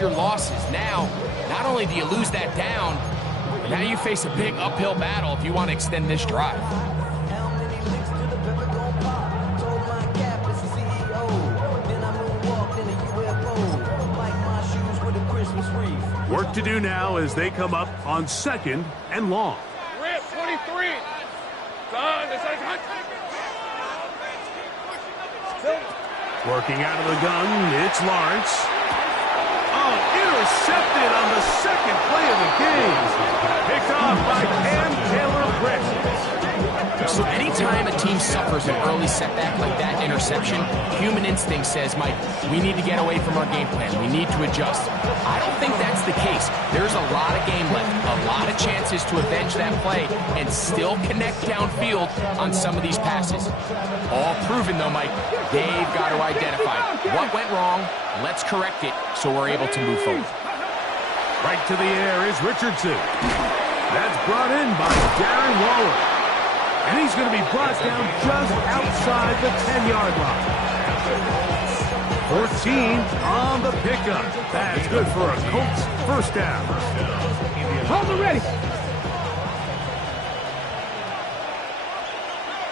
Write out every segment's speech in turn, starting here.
your losses. Now, not only do you lose that down, but now you face a big uphill battle if you want to extend this drive. Work to do now as they come up on 2nd and long. Rip, 23. Working out of the gun, it's Lawrence. Oh, intercepted on the 2nd play of the game. Picked off by Cam Taylor-Britt. So anytime a team suffers an early setback like that interception, human instinct says, Mike, we need to get away from our game plan. We need to adjust. I don't think that's the case. There's a lot of game left, a lot of chances to avenge that play and still connect downfield on some of these passes. All proven, though, Mike, they've got to identify what went wrong. Let's correct it so we're able to move forward. Right to the air is Richardson. That's brought in by Darren Waller. And he's going to be brought down just outside the 10-yard line. 14 on the pickup. That's good for a Colts first down. Hold it ready.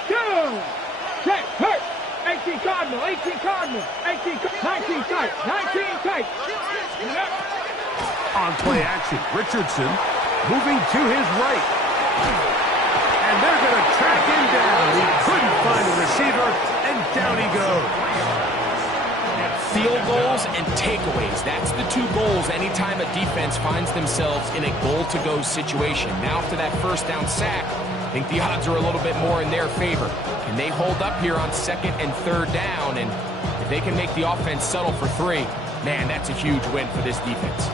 Go! Check, hurt. 18 Cardinal, 18 Cardinal, 19 tight, 19 tight. On play action, Richardson moving to his right. And they're going to track him down. He couldn't find a receiver, and down he goes. Field goals and takeaways. That's the two goals anytime a defense finds themselves in a goal-to-go situation. Now, after that first down sack, I think the odds are a little bit more in their favor. Can they hold up here on 2nd and 3rd down? And if they can make the offense settle for 3, man, that's a huge win for this defense.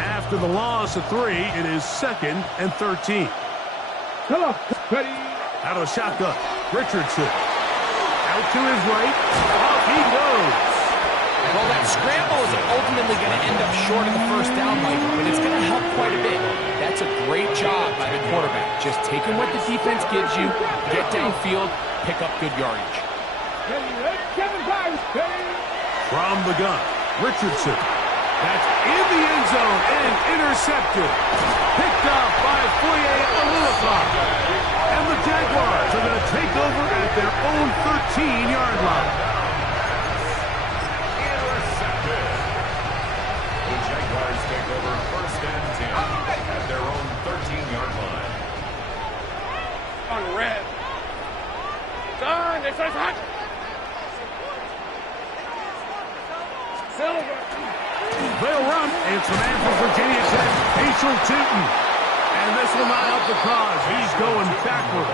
After the loss of 3, it is 2nd and 13. Come on, ready. Out of the shotgun, Richardson. Out to his right. Off he goes. Well, that scramble is ultimately going to end up short of the first down, Michael, but it's going to help quite a bit. That's a great job by the quarterback. Just taking what the defense gives you, get downfield, pick up good yardage. From the gun, Richardson. That's in the end zone and intercepted. Picked off by Foye Alulafah. And the Jaguars are going to take over at their own 13-yard line. Intercepted. The Jaguars take over 1st and 10 at their own 13-yard line. On red. Done. It's hot. Silver. They'll run. It's the man from Virginia Tech, Patriot Tootin. And this will not help the cause. He's going backward.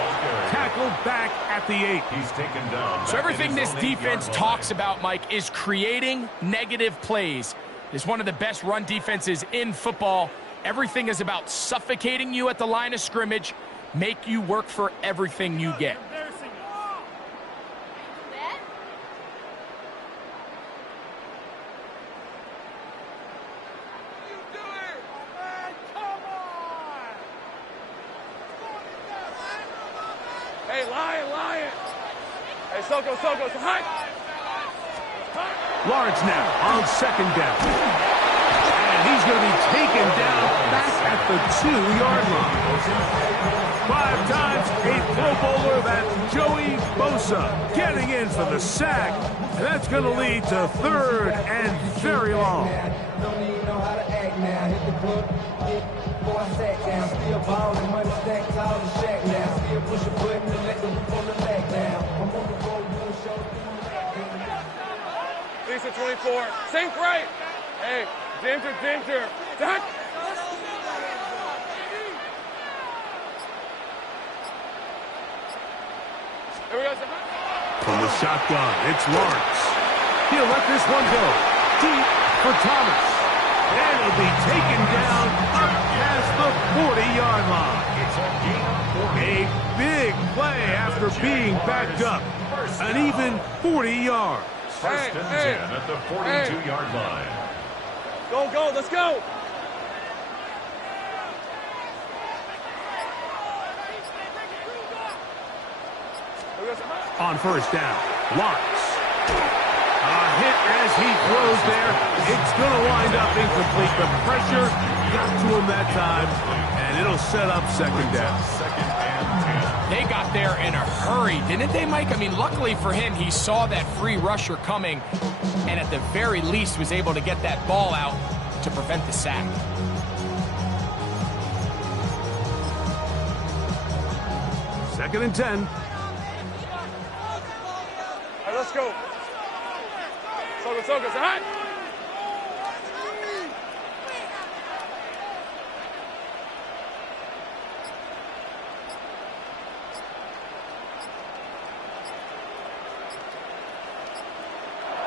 Tackled back at the 8. He's taken down. So everything this defense talks about, Mike, is creating negative plays. It's one of the best run defenses in football. Everything is about suffocating you at the line of scrimmage, make you work for everything you get. Hey, Lion. Hey, Soko, so hot. Lawrence now on 2nd down. And he's going to be taken down back at the 2-yard line. 5 times a Pro Bowler, that's Joey Bosa getting in for the sack. And that's going to lead to 3rd and very long. Lisa 24. Sink right. Hey, Ginger. Duck. Here we go. From the shotgun, it's Lawrence. He'll let this one go. Deep for Thomas. And it'll be taken down up past the 40-yard line. A big play after being backed up. An even 40 yards. 1st and 10 at the 42-yard line. Go, let's go. On 1st down, Lawrence. A hit as he throws there. It's going to wind up incomplete. The pressure got to him that time, and it'll set up second down. They got there in a hurry, didn't they, Mike? I mean, luckily for him, he saw that free rusher coming, and at the very least was able to get that ball out to prevent the sack. Second and 10. All right, let's go. Soga, say hi.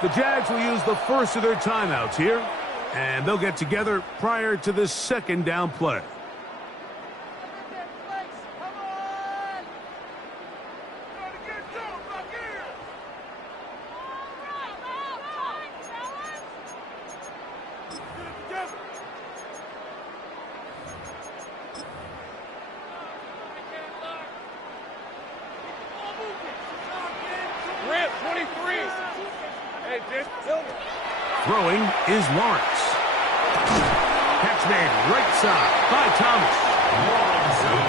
The Jags will use the first of their timeouts here, and they'll get together prior to this second down play. Throwing is Lawrence. Catch made right side by Thomas.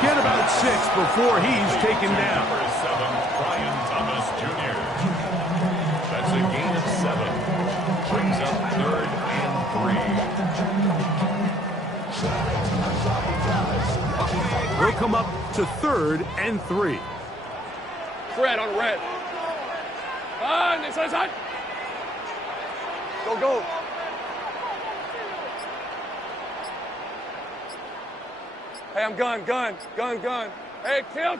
Get about 6 before he's taken down. Number 7, Brian Thomas Jr. That's a gain of 7. Brings up 3rd and 3. We'll come up to 3rd and 3. Fred on red. Inside. Go. Hey, I'm gun. Hey, kill.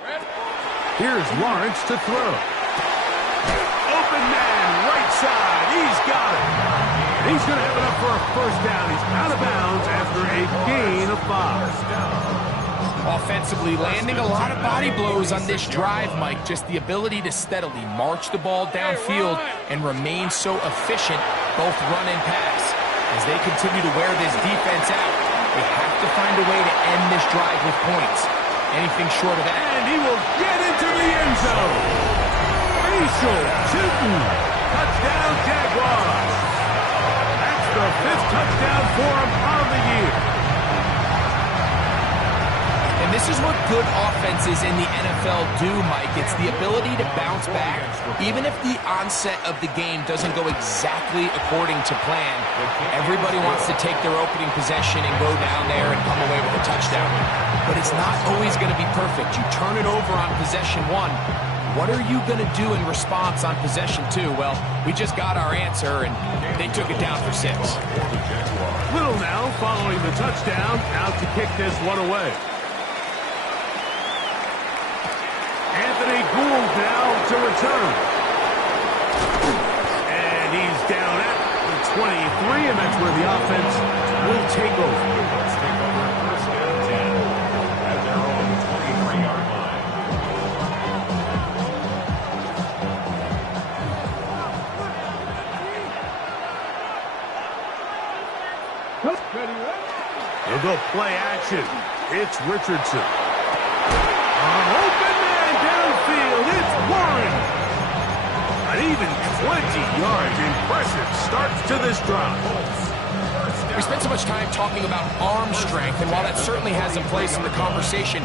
Red. Here's Lawrence to throw. Open man, right side. He's got it. He's going to have enough for a first down. He's out of bounds after a gain of 5. Offensively, landing a lot of body blows on this drive, Mike. Just the ability to steadily march the ball downfield and remain so efficient, both run and pass. As they continue to wear this defense out, they have to find a way to end this drive with points. Anything short of that. And he will get into the end zone. Facial shooting. Touchdown, Jaguars. That's the 5th touchdown for him on the year. And this is what good offenses in the NFL do, Mike. It's the ability to bounce back, even if the onset of the game doesn't go exactly according to plan. Everybody wants to take their opening possession and go down there and come away with a touchdown. But it's not always going to be perfect. You turn it over on possession 1. What are you going to do in response on possession 2? Well, we just got our answer, and they took it down for 6. Little now following the touchdown, out to kick this one away. Anthony Gould now to return. And he's down at the 23, and that's where the offense will take over. Let's take over 1st and 10 at their own 23-yard line. They'll go play action. It's Richardson. Open man downfield. It's Warren. An even 20 yards. Impressive start to this drive. We spent so much time talking about arm strength, and while that certainly has a place in the conversation,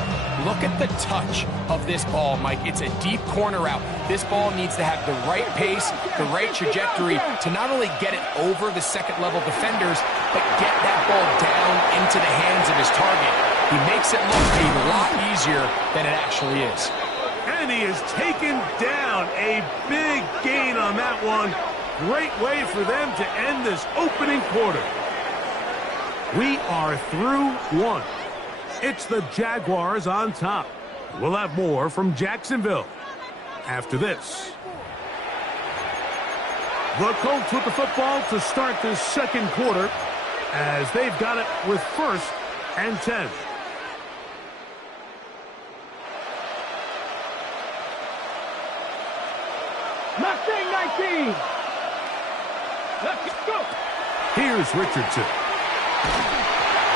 look at the touch of this ball, Mike. It's a deep corner route. This ball needs to have the right pace, the right trajectory to not only get it over the second-level defenders, but get that ball down into the hands of his target. He makes it look a lot easier than it actually is. And he has taken down a big gain on that one. Great way for them to end this opening quarter. We are through one. It's the Jaguars on top. We'll have more from Jacksonville after this. The Colts with the football to start this second quarter as they've got it with 1st and 10. Mustang 19. Let's go. Here's Richardson.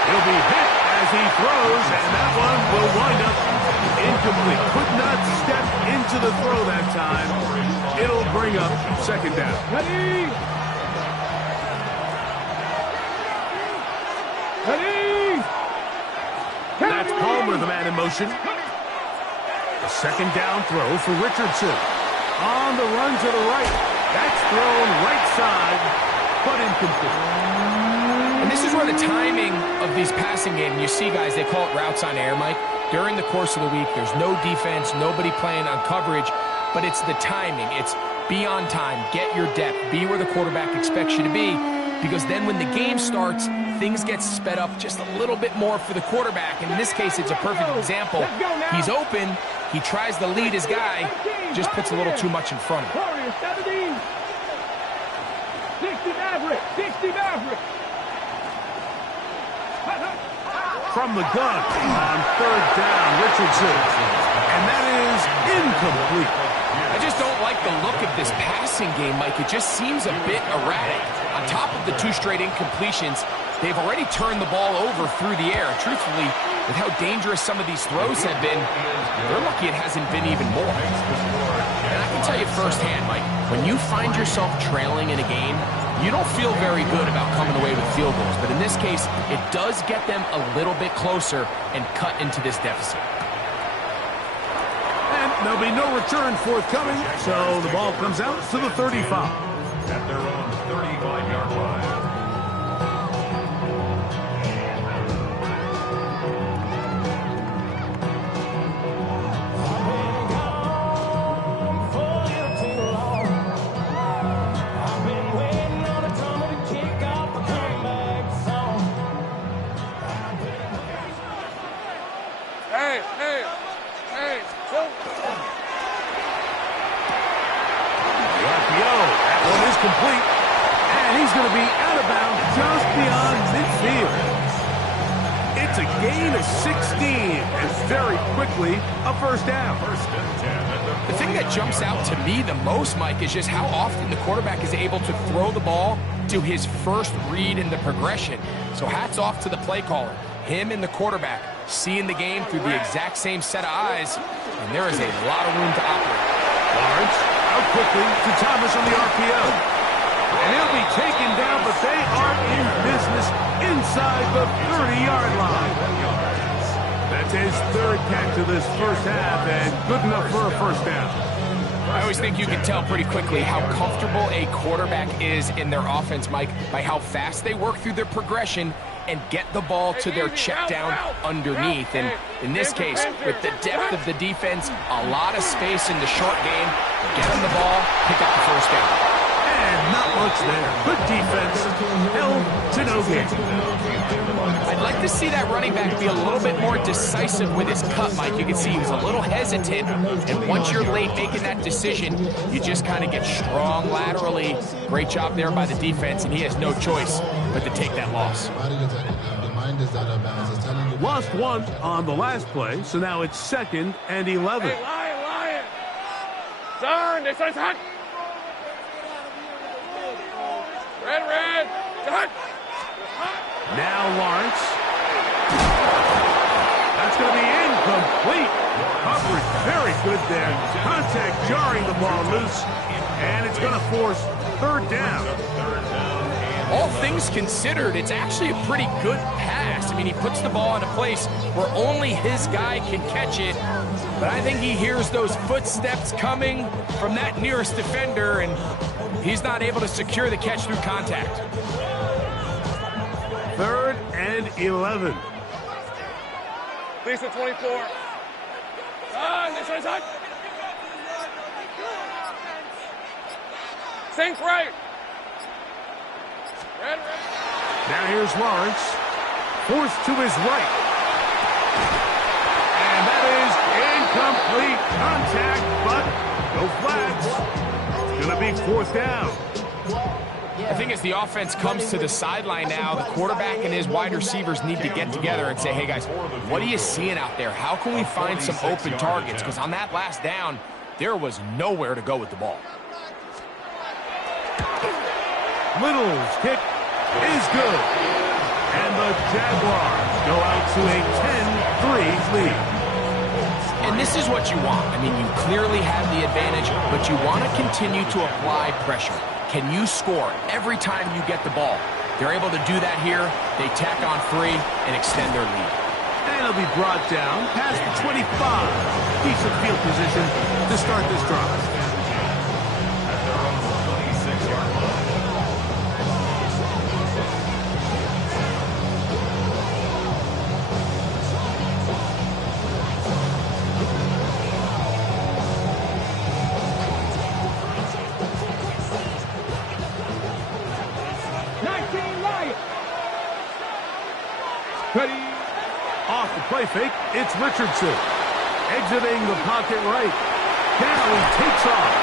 He'll be hit as he throws, and that one will wind up Incomplete. Could not step into the throw that time. It'll bring up second down. Ready? Ready? That's Palmer, the man in motion. A second down throw for Richardson. On the run to the right. That's thrown right side, but incomplete. And this is where the timing of these passing games, you see, guys, they call it routes on air, Mike. During the course of the week, there's no defense, nobody playing on coverage, but it's the timing. It's be on time, get your depth, be where the quarterback expects you to be, because then when the game starts, things get sped up just a little bit more for the quarterback. And in this case, it's a perfect example. He's open, he tries to lead his guy, just puts a little too much in front of him. 70. 60 Maverick. 60 Maverick. From the gun on third down, Richardson. And that is incomplete. I just don't like the look of this passing game, Mike. It just seems a bit erratic. On top of the 2 straight incompletions, they've already turned the ball over through the air. Truthfully, with how dangerous some of these throws have been, they're lucky it hasn't been even more. And I can tell you firsthand, Mike, when you find yourself trailing in a game, you don't feel very good about coming away with field goals. But in this case, it does get them a little bit closer and cut into this deficit. And there'll be no return forthcoming, so the ball comes out to the 35. At their own 35-yard line. Complete, and he's going to be out of bounds just beyond midfield. It's a gain of 16, and very quickly, a first down. The thing that jumps out to me the most, Mike, is just how often the quarterback is able to throw the ball to his first read in the progression. So hats off to the play caller. Him and the quarterback seeing the game through the exact same set of eyes, and there is a lot of room to operate. Lawrence out quickly to Thomas on the RPO. And he'll be taken down, but they are in business inside the 30-yard line. That's his third catch of this first half, and good enough for a first down. I always think you can tell pretty quickly how comfortable a quarterback is in their offense, Mike, by how fast they work through their progression and get the ball to their check down underneath. And in this case, with the depth of the defense, a lot of space in the short game, get them the ball, pick up the first down. And not much there. Good defense. Held to no gain. I'd like to see that running back be a little bit more decisive with his cut, Mike. You can see he was a little hesitant. And once you're late making that decision, you just kind of get strong laterally. Great job there by the defense, and he has no choice but to take that loss. Lost one on the last play, so now it's 2nd and 11. Hey, Lion! Turn! This is hot! Red! Hot! Now Lawrence. That's going to be incomplete. Coverage very good there. Contact jarring the ball loose, and it's going to force third down. All things considered, it's actually a pretty good pass. I mean, he puts the ball in a place where only his guy can catch it. But I think he hears those footsteps coming from that nearest defender, and he's not able to secure the catch through contact. 3rd and 11. Lisa 24. This one's hot. Sink right. Red. Now here's Lawrence. Forced to his right. And that is incomplete contact, but no flags. It's going to be 4th down. I think as the offense comes to the sideline now, the quarterback and his wide receivers need to get together and say, hey, guys, what are you seeing out there? How can we find some open targets? Because on that last down, there was nowhere to go with the ball. Little's kick is good. And the Jaguars go out to a 10-3 lead. And this is what you want. I mean, you clearly have the advantage, but you want to continue to apply pressure. Can you score every time you get the ball? They're able to do that here. They tack on 3 and extend their lead. And it'll be brought down past the 25. Decent field position to start this drive. At their own 26-yard line. Ready. Off the play fake, it's Richardson. Exiting the pocket right. Now he takes off.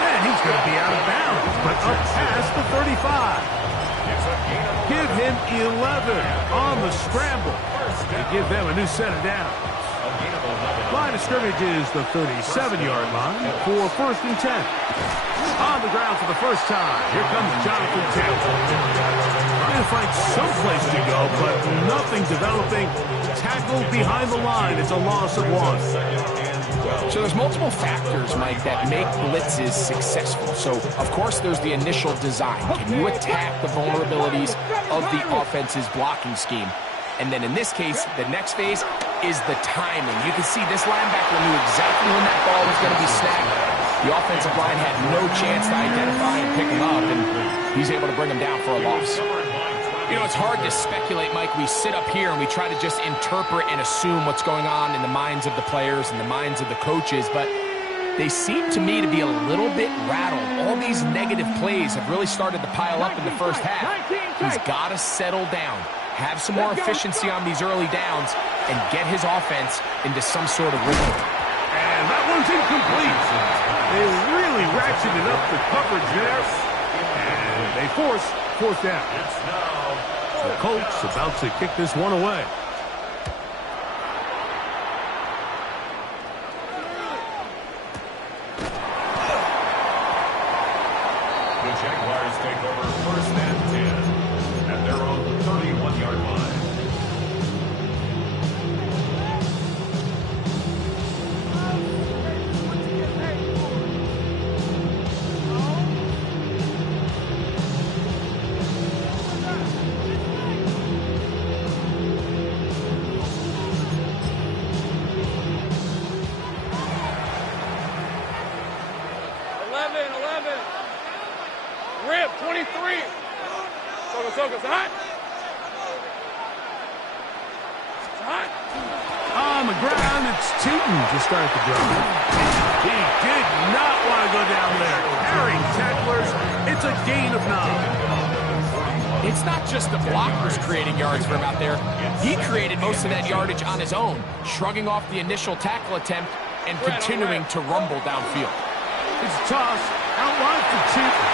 And he's going to be out of bounds, but up past the 35. Give him 11 on the scramble. They give them a new set of downs. Line of scrimmage is the 37-yard line for 1st and 10. On the ground for the first time. Here comes Jonathan Taylor. Trying to find some place to go, but nothing developing. Tackled behind the line. It's a loss of 1. So there's multiple factors, Mike, that make blitzes successful. So, of course, there's the initial design. Can you attack the vulnerabilities of the offense's blocking scheme? And then in this case, the next phase is the timing. You can see this linebacker knew exactly when that ball was going to be snapped. The offensive line had no chance to identify and pick him up, and he's able to bring him down for a loss. You know, it's hard to speculate, Mike. We sit up here and we try to just interpret and assume what's going on in the minds of the players and the minds of the coaches, but they seem to me to be a little bit rattled. All these negative plays have really started to pile up in the first half. He's got to settle down, have some more efficiency on these early downs, and get his offense into some sort of rhythm. And that one's incomplete. They really ratcheted up the coverage there. And they force 4th down. The Colts about to kick this one away. The Jaguars take over 1st and 10 at their own 31-yard line. Rip, 23. Soka, it's hot. It's hot. On the ground, it's Tootin to start the drive. He did not want to go down there. Carrying tacklers, it's a gain of 9. It's not just the blockers creating yards for him out there. He created most of that yardage on his own, shrugging off the initial tackle attempt and continuing to rumble downfield. It's a toss out wide for Tootin.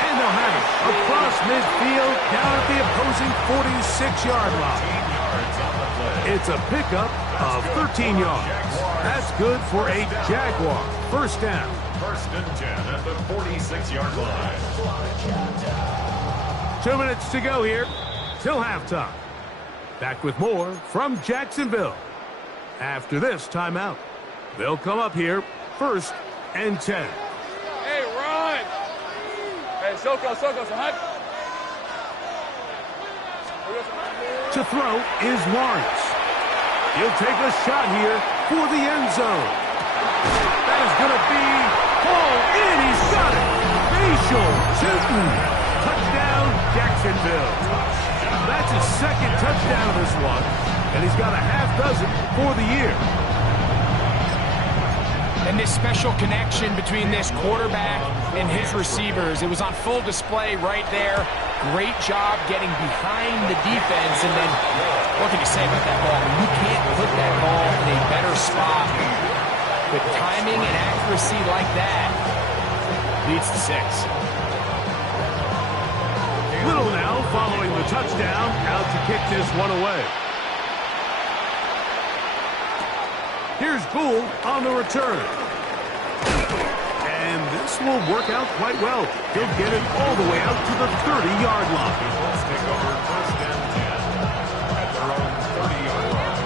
And they'll have it across midfield down at the opposing 46-yard line. It's a pickup of 13 yards. That's good for a Jaguar. 1st down. 1st and 10 at the 46-yard line. 2 minutes to go here till halftime. Back with more from Jacksonville. After this timeout, they'll come up here 1st and 10. Hey, run. Hey, Soka, it's hot. To throw is Lawrence. He'll take a shot here for the end zone. That is going to be hauled in. He's got it. Facial Tootin. Touchdown, Jacksonville. That's his 2nd touchdown of this one, and he's got a half dozen for the year. And this special connection between this quarterback and his receivers, it was on full display right there. Great job getting behind the defense. And then, what can you say about that ball? You can't put that ball in a better spot. With timing and accuracy like that, leads to 6. Little now following the touchdown, out to kick this one away. Here's Gould on the return. And this will work out quite well. He'll get it all the way out to the 30-yard line. Let's take over 1st and 10 at their own 30-yard line.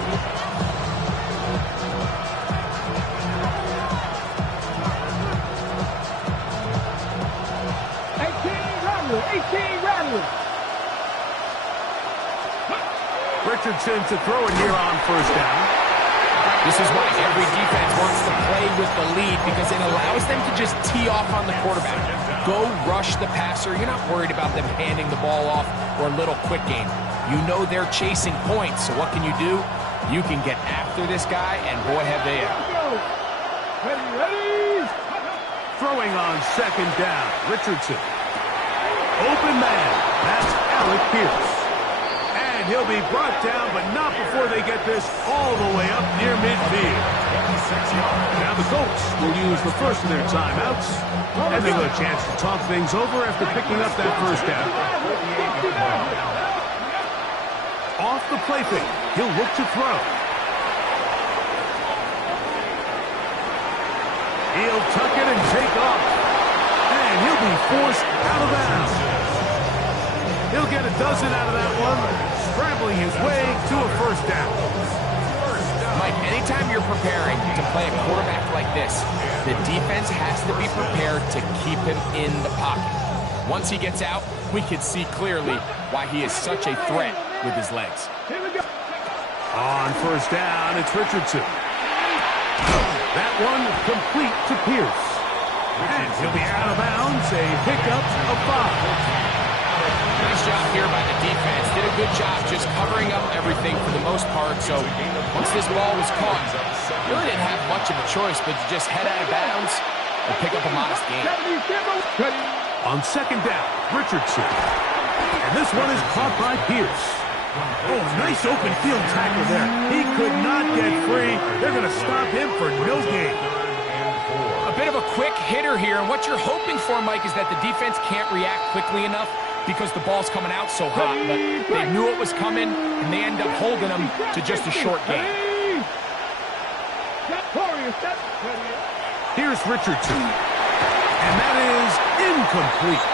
Richardson to throw it here on first down. This is why every defense wants to play with the lead, because it allows them to just tee off on the quarterback. Go rush the passer. You're not worried about them handing the ball off or a little quick game. You know they're chasing points, so what can you do? You can get after this guy, and boy, have they ever. Ready. Throwing on second down, Richardson. Open man, that's Alec Pierce. And he'll be brought down, but not before they get this all the way up near midfield. Now the Colts will use the first of their timeouts, and they'll have a chance to talk things over after picking up that first down. Off the play fake, he'll look to throw. He'll tuck it and take off. And he'll be forced out of bounds. He'll get a dozen out of that one, scrambling his way to a first down. Mike, anytime you're preparing to play a quarterback like this, the defense has to be prepared to keep him in the pocket. Once he gets out, we can see clearly why he is such a threat with his legs. On first down, it's Richardson. That one complete to Pierce. And he'll be out of bounds, a pickup of 5. Nice job here by the defense. Did a good job just covering up everything for the most part. So once this ball was caught, really didn't have much of a choice but to just head out of bounds and pick up a modest gain. On second down, Richardson. And this one is caught by Pierce. Oh, nice open field tackle there. He could not get free. They're going to stop him for no gain. A bit of a quick hitter here, and what you're hoping for, Mike, is that the defense can't react quickly enough because the ball's coming out so hot. But they knew it was coming, and they end up holding them to just a short gain. Here's Richardson. And that is incomplete.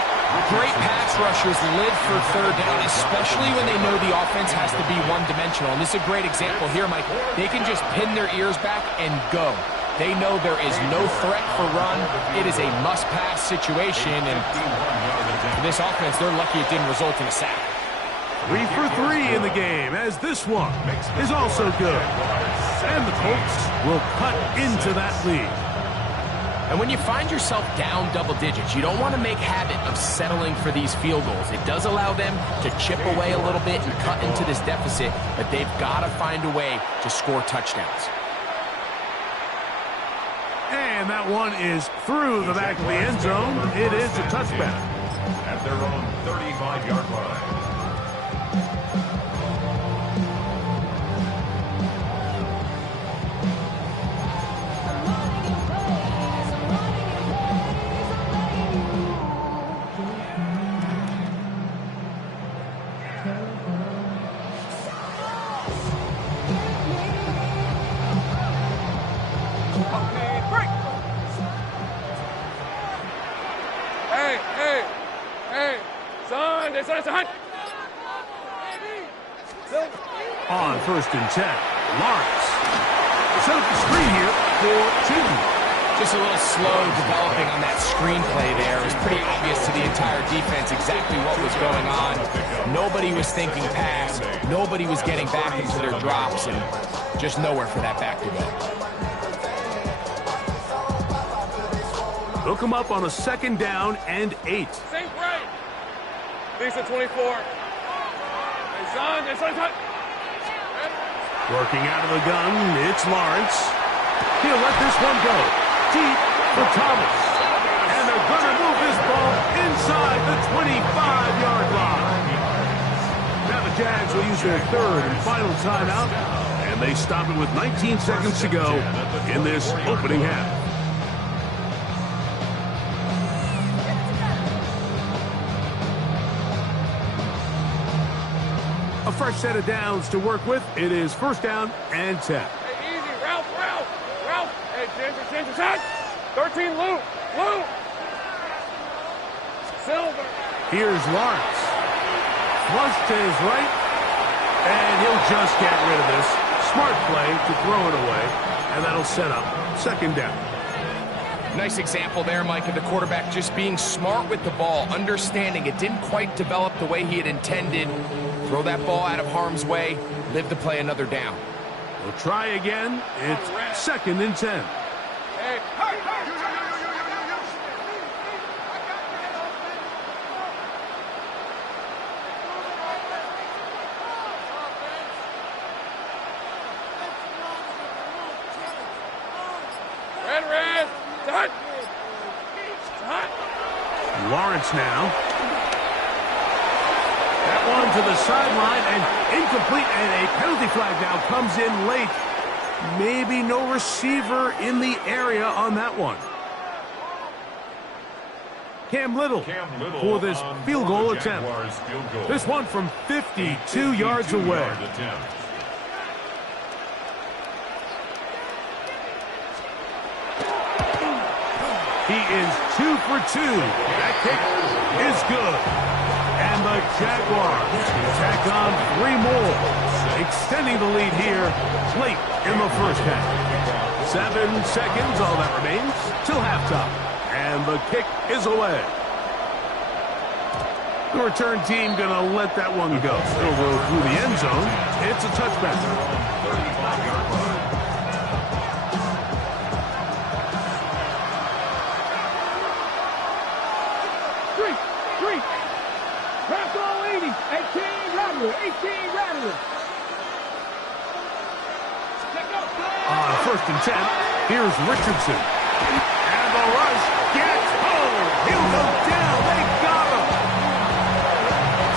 Great pass rushers live for third down, especially when they know the offense has to be one-dimensional. And this is a great example here, Mike. They can just pin their ears back and go. They know there is no threat for run. It is a must-pass situation, and for this offense, they're lucky it didn't result in a sack. 3 for 3 in the game, as this one is also good. And the Colts will cut into that lead. And when you find yourself down double digits, you don't want to make habit of settling for these field goals. It does allow them to chip away a little bit and cut into this deficit, but they've got to find a way to score touchdowns. And that one is through the back of the end zone. It is a touchback. At their own 35-yard line. On first and 10, Lawrence. Set up the screen here for 2. Just a little slow developing on that screenplay there. It was pretty obvious to the entire defense exactly what was going on. Nobody was thinking pass. Nobody was getting back into their drops, and just nowhere for that back to go. Hook him up on a second down and 8. Same right. Lisa 24. Hey, son, it's on. Working out of the gun, it's Lawrence. He'll let this one go. Deep for Thomas. And they're going to move this ball inside the 25-yard line. Now the Jags will use their third and final timeout, and they stop it with 19 seconds to go in this opening half. A fresh set of downs to work with. It is first down and 10. Hey, easy. Ralph. Hey, Ginger, set. 13, Lou. Silver. Here's Lawrence. Flush to his right, and he'll just get rid of this. Smart play to throw it away, and that'll set up second down. Nice example there, Mike, of the quarterback just being smart with the ball, understanding it didn't quite develop the way he had intended. Throw that ball out of harm's way, live to play another down. We'll try again. It's second and 10. Lawrence now. That one to the sideline and incomplete, and a penalty flag now comes in late. Maybe no receiver in the area on that one. Cam Little for this field goal attempt. This one from 52 yards away. He is 2 for 2. That kick is good. And the Jaguars tack on 3 more, extending the lead here late in the first half. 7 seconds, all that remains, till halftime. And the kick is away. The return team going to let that one go. It'll go through the end zone. It's a touchback. 35-yard line. On first and 10, here's Richardson. And the rush gets home. He'll go down. They got him.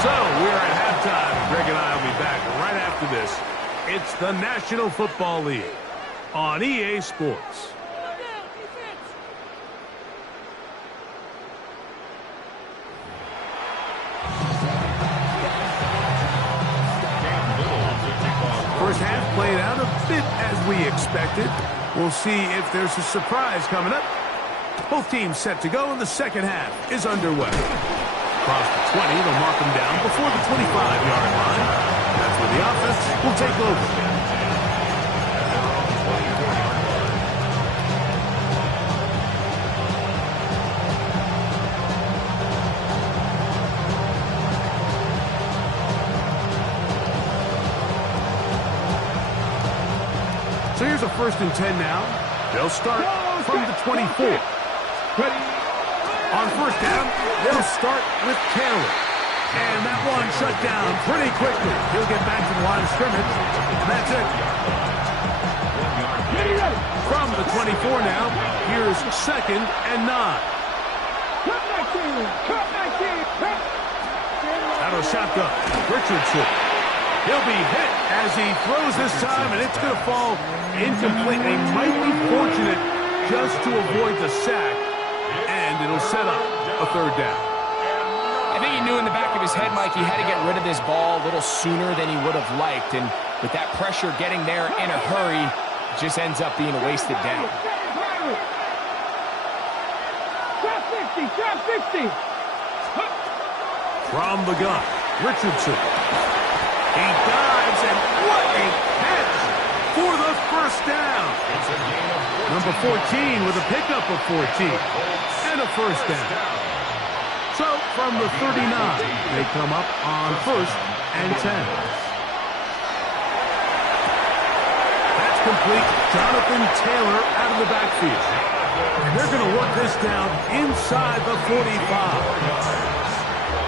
So we're at halftime. Greg and I will be back right after this. It's the National Football League on EA Sports. First half played out a bit as we expected. We'll see if there's a surprise coming up. Both teams set to go, and the second half is underway. Across the 20, they'll mark them down before the 25-yard line. That's where the offense will take over. So here's a first and 10 now. They'll start from the 24. On first down, they'll start with Taylor. And that one shut down pretty quickly. He'll get back to the line of scrimmage. And that's it. From the 24 now, here's second and 9. Out of shotgun, Richardson. He'll be hit as he throws this time, and it's going to fall incomplete. They might be fortunate just to avoid the sack, and it'll set up a third down. I think he knew in the back of his head, Mike, he had to get rid of this ball a little sooner than he would have liked, and with that pressure getting there in a hurry, it just ends up being a wasted down. From the gun, Richardson. He dives, and what a catch for the first down. Number 14 with a pickup of 14 and a first down. So from the 39, they come up on first and 10. That's complete. Jonathan Taylor out of the backfield. And they're going to work this down inside the 45.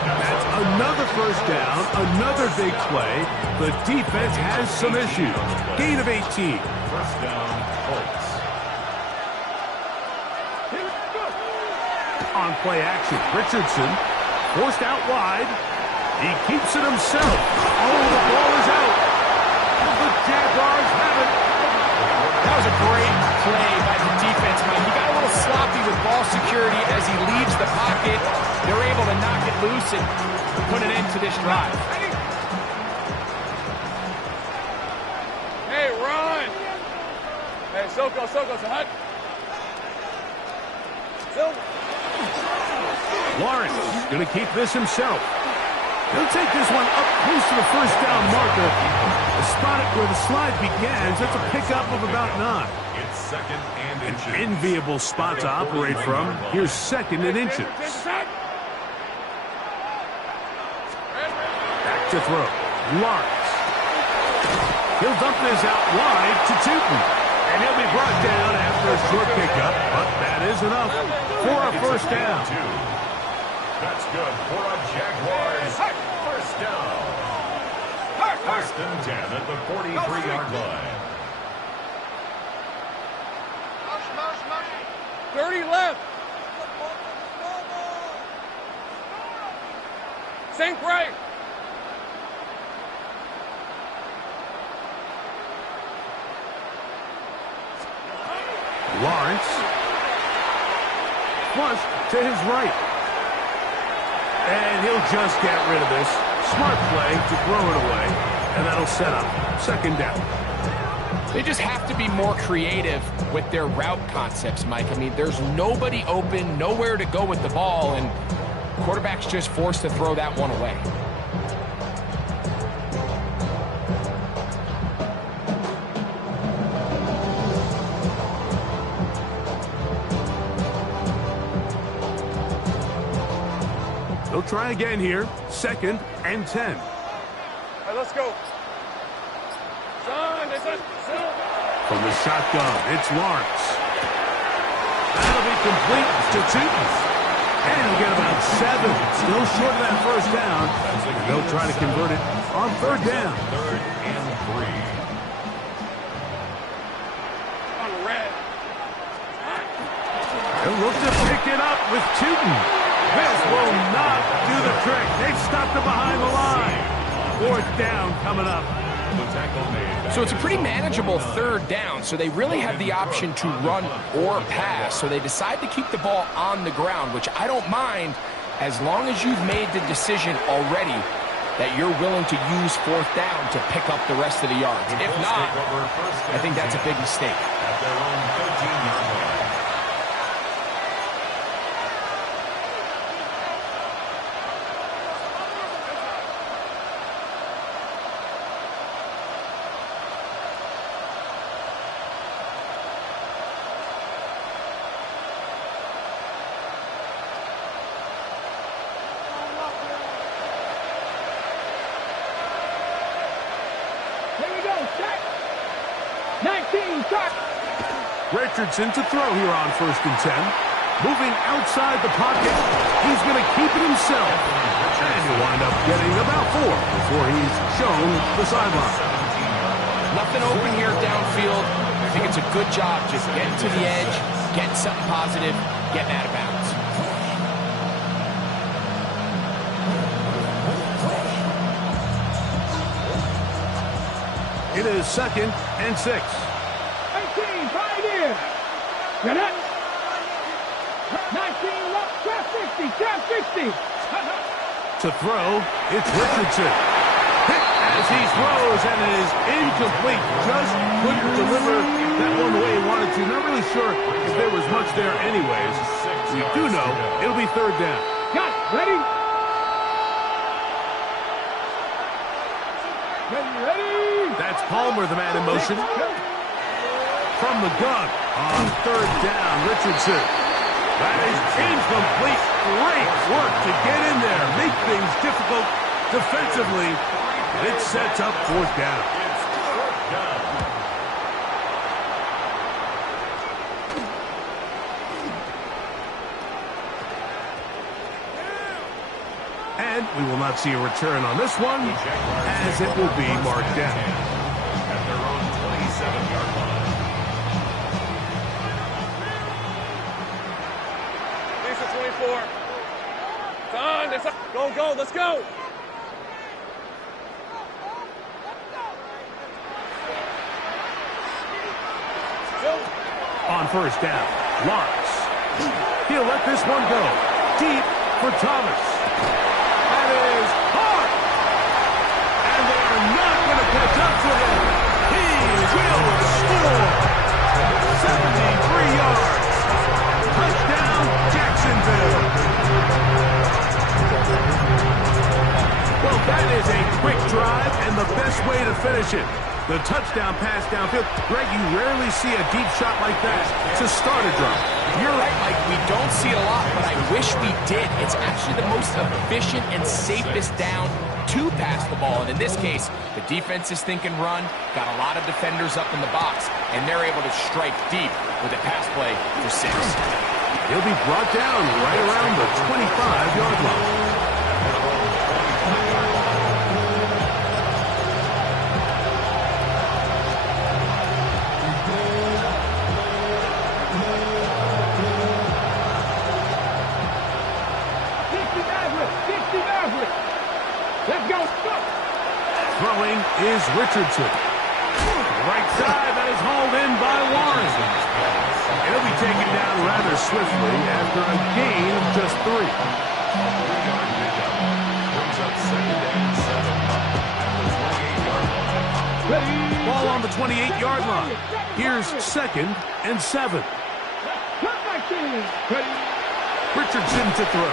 That's another first down, another big play. The defense has some issues. Gain of 18. First down, Colts. On play action, Richardson forced out wide. He keeps it himself. Oh, the ball is out. The Jaguars have it. That was a great play by the defense, Mike. He got a little sloppy with ball security as he leaves the pocket. They're able to knock it loose and put an end to this drive. Hey, run! Hey, Soko, Sahut. Lawrence going to keep this himself. He'll take this one up close to the first down marker. Spot it where the slide begins. That's a pickup of about 9. It's second and inches. An enviable spot to operate from. Here's second and inches. Back to throw. Lawrence. He'll dump this out wide to Tootin. And he'll be brought down after a short pickup, but that is enough for a first down. That's good for a Jaguars first down. First and 10 at the 43-yard line. 30 left. Sink right. Lawrence. Flush to his right. And he'll just get rid of this. Smart play to throw it away. And that'll set up second down. They just have to be more creative with their route concepts, Mike. I mean, there's nobody open, nowhere to go with the ball, and quarterback's just forced to throw that one away. They'll try again here. Second and 10. All right, let's go. From the shotgun, it's Lawrence. That'll be complete to Tootin. And he'll get about 7. Still short of that first down. And they'll try to convert it on third down. Third and 3. On red. They'll look to pick it up with Tootin. This will not do the trick. They've stopped it behind the line. Fourth down coming up. So it's a pretty manageable third down, so they really have the option to run or pass. So they decide to keep the ball on the ground, which I don't mind as long as you've made the decision already that you're willing to use fourth down to pick up the rest of the yards. If not, I think that's a big mistake. At their own 13-yard line. Richardson to throw here on first and 10. Moving outside the pocket. He's going to keep it himself. And he'll wind up getting about 4 before he's shown the sideline. Nothing open here downfield. I think it's a good job just getting to the edge, getting something positive, getting out of bounds. It is second and 6. 18, pioneer. Get it. 19, left, trap 60, trap 60. To throw, it's Richardson. Hit as he throws, and it is incomplete. Just couldn't deliver that one the way he wanted to. Not really sure if there was much there anyways. We do know it'll be third down. Got it. Ready? Ready. That's Palmer, the man in motion. From the gun on third down, Richardson. That is incomplete. Great work to get in there, make things difficult defensively, and it sets up fourth down. And we will not see a return on this one, as it will be marked down. At their own 27-yard line. Lisa 24. Son, that's up. Go, go, let's go. On first down, Lawrence. He'll let this one go. Deep for Thomas. That is hard. And they are not going to catch up to him. He will score. 73 yards. Touchdown, Jacksonville. Well, that is a quick drive and the best way to finish it. The touchdown pass downfield. Greg, you rarely see a deep shot like that to start a drive. You're right, Mike. We don't see it a lot, but I wish we did. It's actually the most efficient and safest down to pass the ball. And in this case, the defense is thinking run, got a lot of defenders up in the box, and they're able to strike deep with a pass play for 6. He'll be brought down right around the 25-yard line. Let's go. Throwing is Richardson. Right side, that is hauled in by Warren. He'll be taken down rather swiftly after a gain of just 3. Brings up 2nd and 7 at the 28-yard line. Ball on the 28-yard line. Here's 2nd and 7. Richardson to throw.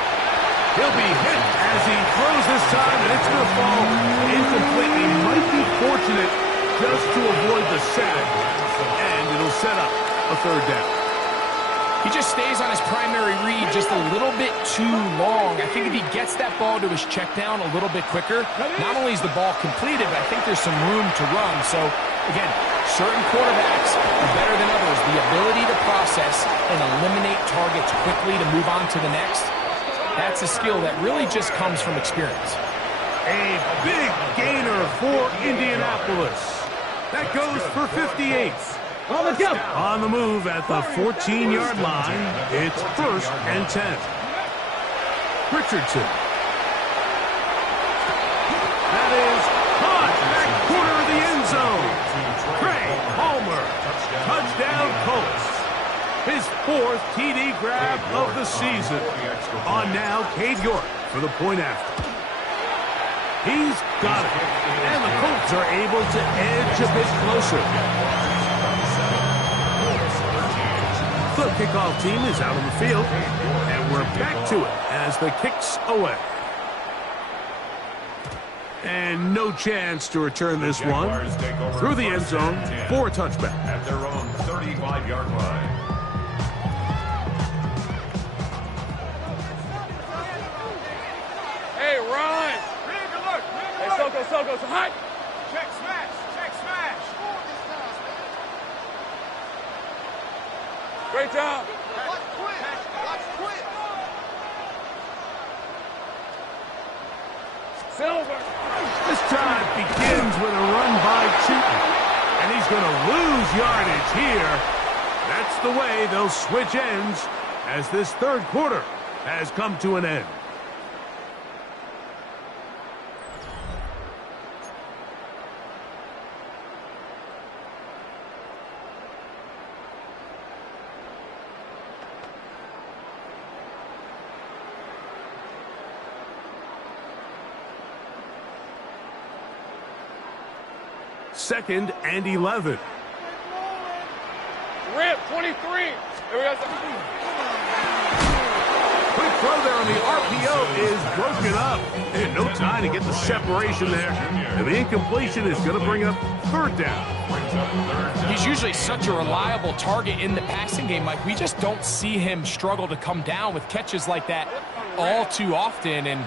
He'll be hit as he throws this time, and it's going to fall incomplete. He might be fortunate just to avoid the sack, and it'll set up a 3rd down. He just stays on his primary read just a little bit too long. I think if he gets that ball to his check down a little bit quicker, not only is the ball completed, but I think there's some room to run. So, again, certain quarterbacks are better than others. The ability to process and eliminate targets quickly to move on to the next, that's a skill that really just comes from experience. A big gainer for Indianapolis. That goes for 58. On the move at the 14-yard line, it's 1st and 10. Richardson. That is caught back corner of the end zone. Trey Palmer. Touchdown Colts. His 4th TD grab of the season. On now, Cade York for the point after. He's got it. And the Colts are able to edge a bit closer. The kickoff team is out on the field, and we're back to it as the kick's away. And no chance to return this one through the end zone for a touchback. At their own 35-yard line. Hey, Ron! Hey, Soko, so hot! Check smash. Great job! Silver! This drive begins with a run by Cheaton, and he's going to lose yardage here. That's the way they'll switch ends as this 3rd quarter has come to an end. Second and 11. Rip, 23! Here we go. Quick throw there on the RPO is broken up. And no time to get the separation there. And the incompletion is going to bring up 3rd down. He's usually such a reliable target in the passing game, Mike. We just don't see him struggle to come down with catches like that all too often. And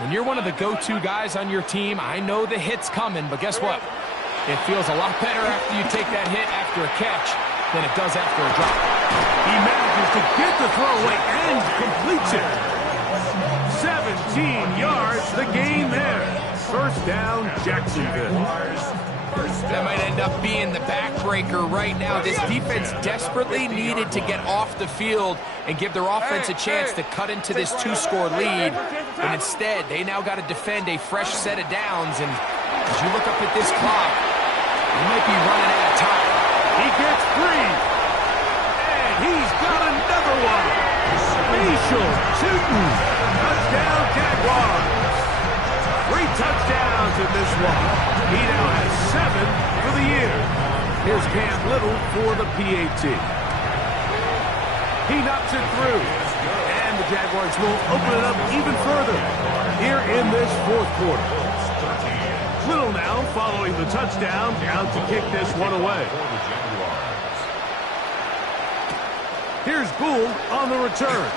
when you're one of the go-to guys on your team, I know the hit's coming, but guess what? It feels a lot better after you take that hit after a catch than it does after a drop. He manages to get the throw away and completes it. 17 yards, the gain there. 1st down, Jacksonville. That might end up being the backbreaker right now. This defense desperately needed to get off the field and give their offense a chance to cut into this 2-score lead. And instead, they now got to defend a fresh set of downs. And as you look up at this clock, he might be running out of time. He gets free. And he's got another one. Spatial shooting. Touchdown, Jaguars. 3 touchdowns in this one. He now has 7 for the year. Here's Cam Little for the PAT. He knocks it through. And the Jaguars will open it up even further here in this 4th quarter. Little now following the touchdown, out to kick this one away. Here's Gould on the return.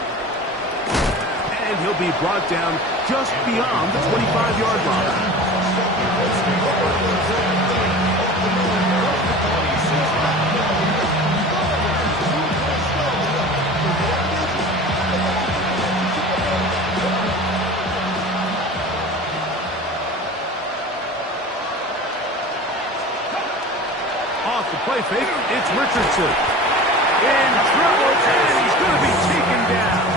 and he'll be brought down just beyond the 25-yard line. Off the play fake, it's Richardson. In trouble, and he's going to be taken down.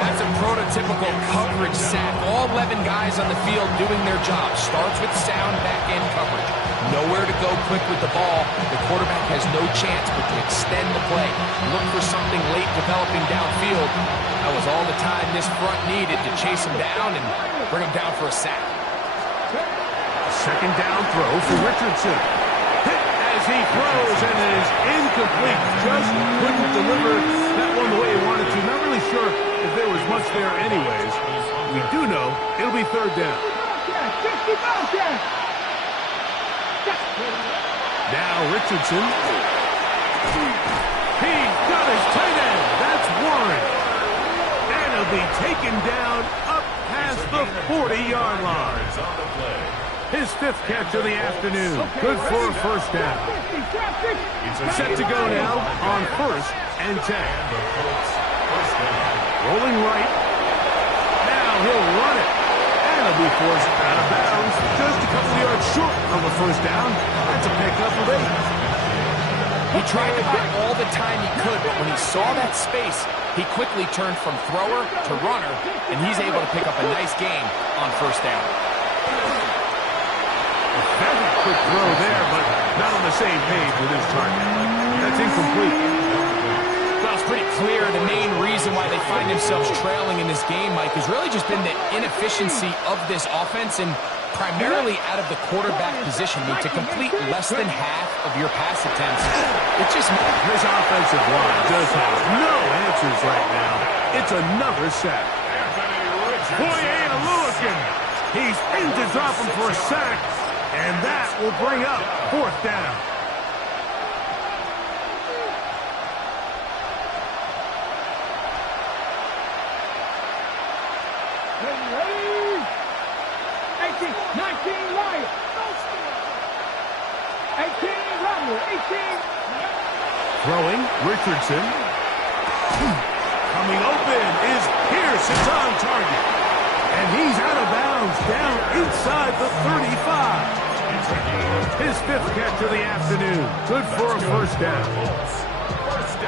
That's a prototypical coverage sack. All 11 guys on the field doing their job. Starts with sound back-end coverage. Nowhere to go quick with the ball. The quarterback has no chance but to extend the play. Look for something late developing downfield. That was all the time this front needed to chase him down and bring him down for a sack. Second down throw for Richardson. Hit as he throws, and it is incomplete. Just couldn't deliver that one the way he wanted to. Not really sure if there was much there anyways. We do know it'll be third down. Now Richardson. He's got his tight end. That's Warren. And he'll be taken down up past the 40-yard line. His fifth catch of the afternoon. Good for a first down. Set to go now on 1st and 10. Rolling right. Now he'll run it. And he'll be forced out of bounds. Just a couple of yards short of a first down. That's a pickup of 8. He tried to buy all the time he could, but when he saw that space, he quickly turned from thrower to runner, and he's able to pick up a nice gain on first down. Very quick throw there, but not on the same page with his target. That's incomplete. Well, it's pretty clear the main reason why they find themselves trailing in this game, Mike, has really just been the inefficiency of this offense and primarily out of the quarterback position. I mean, to complete less than half of your pass attempts, it's just... This offensive line just has no answers right now. It's another sack. Boy, ain't a looking. He's in to drop him for a sack. And that will bring up fourth down. Ready? 18, 19, Lion. 18, Rumble, 18. Throwing, Richardson. Coming open is Pierce. It's on target. And he's out of bounds, down inside the 35. His fifth catch of the afternoon. Good for a first down.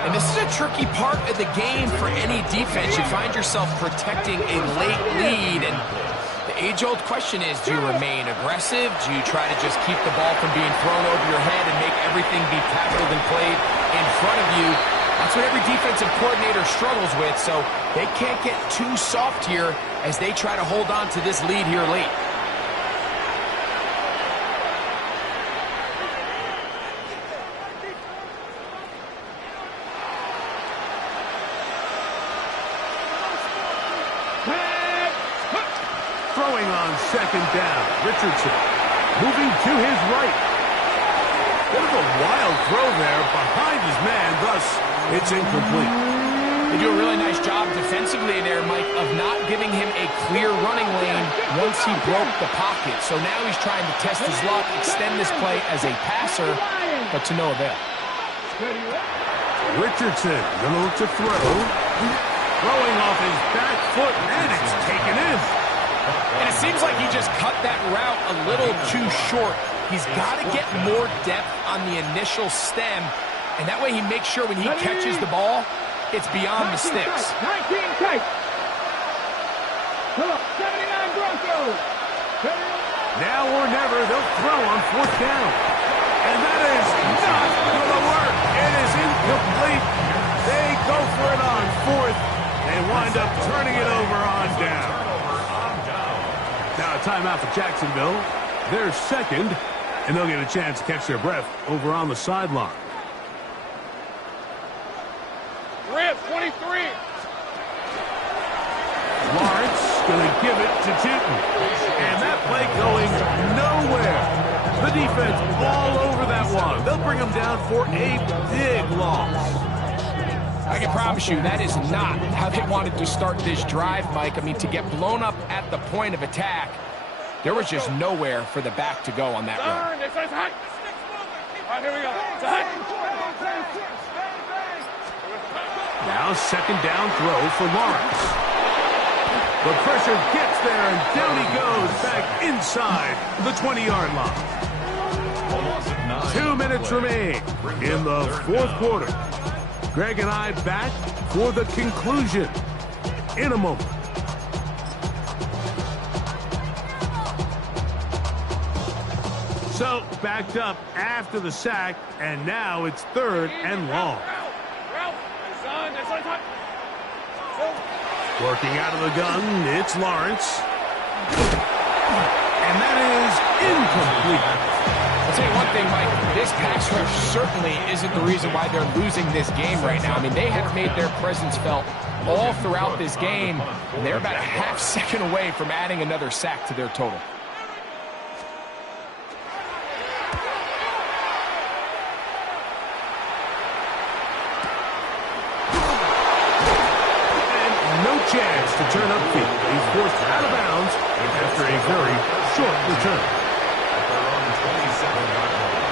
And this is a tricky part of the game for any defense. You find yourself protecting a late lead, and the age-old question is, do you remain aggressive? Do you try to just keep the ball from being thrown over your head and make everything be tackled and played in front of you? That's what every defensive coordinator struggles with, so they can't get too soft here as they try to hold on to this lead here late. Throwing on second down, Richardson moving to his right. Bit of a wild throw there behind his man, thus it's incomplete. They do a really nice job defensively there, Mike, of not giving him a clear running lane once he broke the pocket. So now he's trying to test his luck, extend this play as a passer, but to no avail. Richardson gonna look to throw. Throwing off his back foot, and it's taken in. And it seems like he just cut that route a little too short. He's got to get more depth on the initial stem, and that way he makes sure when he catches the ball, it's beyond the sticks. 19 tight. 79 Broncos. Now or never, they'll throw on fourth down. And that is not going to work. It is incomplete. They go for it on fourth and wind up turning it over on down. Now a timeout for Jacksonville. They're second, and they'll get a chance to catch their breath over on the sideline. Rip, 23. Lawrence going to give it to Tootin. And that play going nowhere. The defense all over that one. They'll bring them down for a big loss. I can promise you that is not how they wanted to start this drive, Mike. I mean, to get blown up at the point of attack, there was just nowhere for the back to go on that run. All right, here we go. Now second down throw for Lawrence. The pressure gets there, and down he goes back inside the 20-yard line. 2 minutes remain in the fourth quarter. Greg and I back for the conclusion in a moment. So, backed up after the sack, and now it's third and long. Working out of the gun, it's Lawrence. And that is incomplete. I'll tell you one thing, Mike, this pass rush certainly isn't the reason why they're losing this game right now. I mean, they have made their presence felt all throughout this game, and they're about a half second away from adding another sack to their total. Chance to turn upfield. He's forced out of bounds after a very short return. At their own 27-yard line.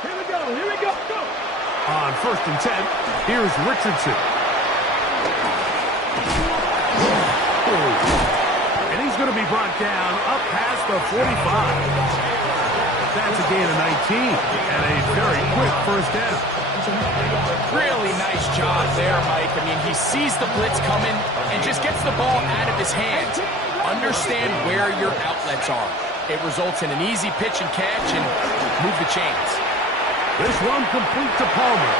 Here we go, go! On 1st and 10, here's Richardson. And he's going to be brought down up past the 45. That's a gain of 19 and a very quick first down. Really nice job there, Mike. I mean, he sees the blitz coming and just gets the ball out of his hands. Understand where your outlets are. It results in an easy pitch and catch and move the chains. This one complete to Palmer.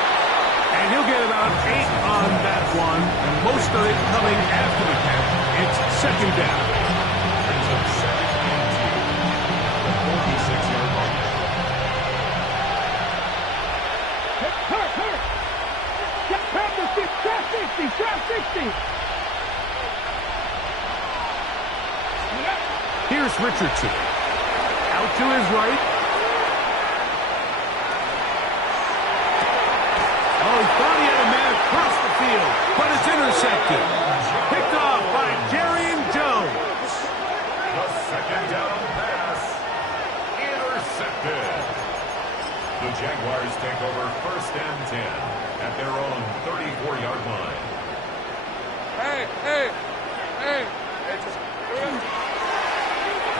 And he'll get about 8 on that one. Most of it coming after the catch. It's second down. Trap 60. Here's Richardson. Out to his right. Oh, he thought he had a man across the field, but it's intercepted. Picked off by Darian Jones. The second down pass. Intercepted. The Jaguars take over 1st and 10 at their own 34-yard line. Hey.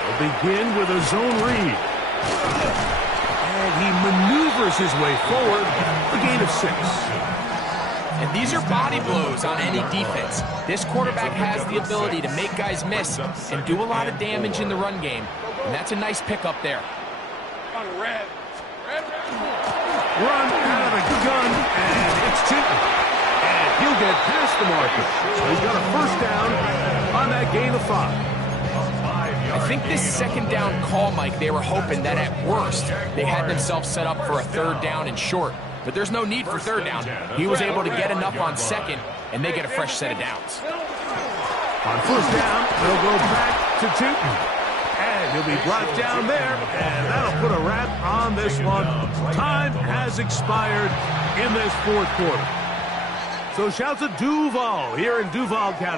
They'll begin with a zone read. And he maneuvers his way forward. A gain of 6. And these are body blows on any defense. This quarterback has the ability to make guys miss and do a lot of damage in the run game. And that's a nice pickup there. Red. Run out of the gun, and it's Tinton. And he'll get past the marker. So he's got a first down on that gain of 5. I think this second down call, Mike, they were hoping that at worst they had themselves set up for a third down and short. But there's no need for third down. He was able to get enough on second, and they get a fresh set of downs. On first down, they'll go back to Tinton. And he'll be brought down there, and that'll put a wrap on this one. Time has expired in this fourth quarter. So shouts to Duval here in Duval County.